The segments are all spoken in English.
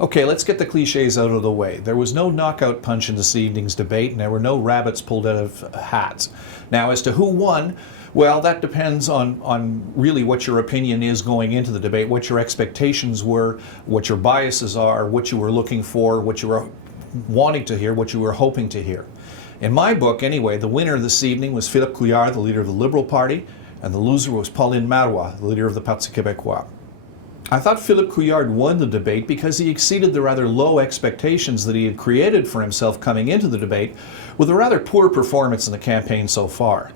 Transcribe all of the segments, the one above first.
Okay, let's get the cliches out of the way. There was no knockout punch in this evening's debate, and there were no rabbits pulled out of hats. Now, as to who won, well, that depends on really what your opinion is going into the debate, what your expectations were, what your biases are, what you were looking for, what you were wanting to hear, what you were hoping to hear. In my book, anyway, the winner this evening was Philippe Couillard, the leader of the Liberal Party, and the loser was Pauline Marois, the leader of the Parti Québécois. I thought Philippe Couillard won the debate because he exceeded the rather low expectations that he had created for himself coming into the debate with a rather poor performance in the campaign so far.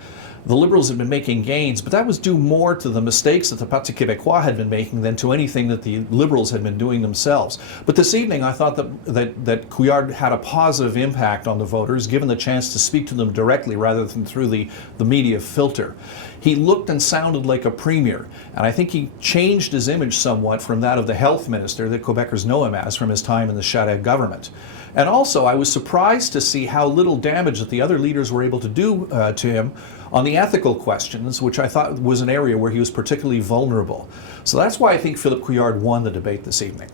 The Liberals had been making gains, but that was due more to the mistakes that the Parti Québécois had been making than to anything that the Liberals had been doing themselves. But this evening I thought that Couillard had a positive impact on the voters, given the chance to speak to them directly rather than through the media filter. He looked and sounded like a premier, and I think he changed his image somewhat from that of the health minister that Quebecers know him as from his time in the Charest government. And also, I was surprised to see how little damage that the other leaders were able to do to him on the ethical questions, which I thought was an area where he was particularly vulnerable. So that's why I think Philippe Couillard won the debate this evening.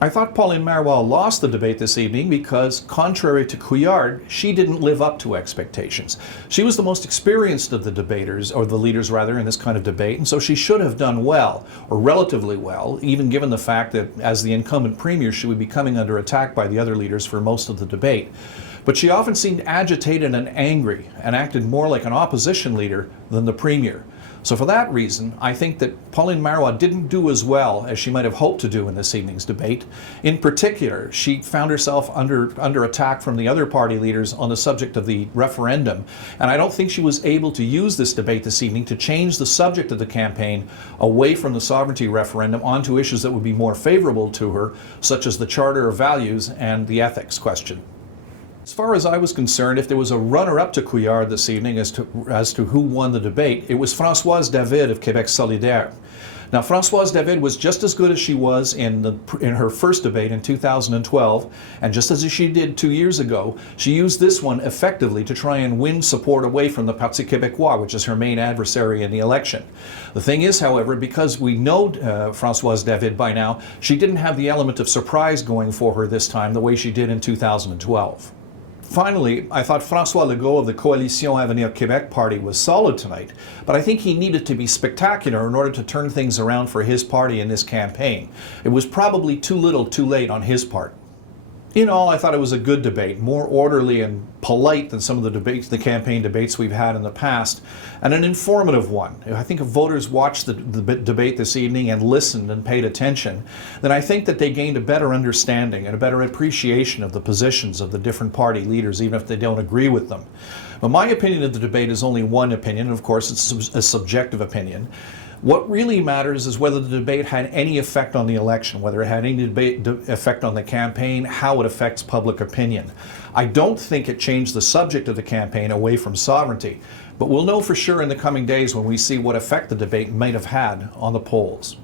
I thought Pauline Marois lost the debate this evening because, contrary to Couillard, she didn't live up to expectations. She was the most experienced of the debaters, or the leaders rather, in this kind of debate, and so she should have done well, or relatively well, even given the fact that as the incumbent premier she would be coming under attack by the other leaders for most of the debate. But she often seemed agitated and angry, and acted more like an opposition leader than the premier. So for that reason, I think that Pauline Marois didn't do as well as she might have hoped to do in this evening's debate. In particular, she found herself under attack from the other party leaders on the subject of the referendum, and I don't think she was able to use this debate this evening to change the subject of the campaign away from the sovereignty referendum onto issues that would be more favorable to her, such as the Charter of Values and the ethics question. As far as I was concerned, if there was a runner-up to Couillard this evening as to who won the debate, it was Françoise David of Québec Solidaire. Now, Françoise David was just as good as she was in her first debate in 2012, and just as she did 2 years ago, she used this one effectively to try and win support away from the Parti Québécois, which is her main adversary in the election. The thing is, however, because we know Françoise David by now, she didn't have the element of surprise going for her this time the way she did in 2012. Finally, I thought François Legault of the Coalition Avenir Québec party was solid tonight, but I think he needed to be spectacular in order to turn things around for his party in this campaign. It was probably too little too late on his part. In all, I thought it was a good debate, more orderly and polite than some of the campaign debates we've had in the past, and an informative one. I think if voters watched the debate this evening and listened and paid attention, then I think that they gained a better understanding and a better appreciation of the positions of the different party leaders, even if they don't agree with them. But my opinion of the debate is only one opinion, and of course it's a subjective opinion. What really matters is whether the debate had any effect on the election, whether it had any effect on the campaign, how it affects public opinion. I don't think it changed the subject of the campaign away from sovereignty, but we'll know for sure in the coming days when we see what effect the debate might have had on the polls.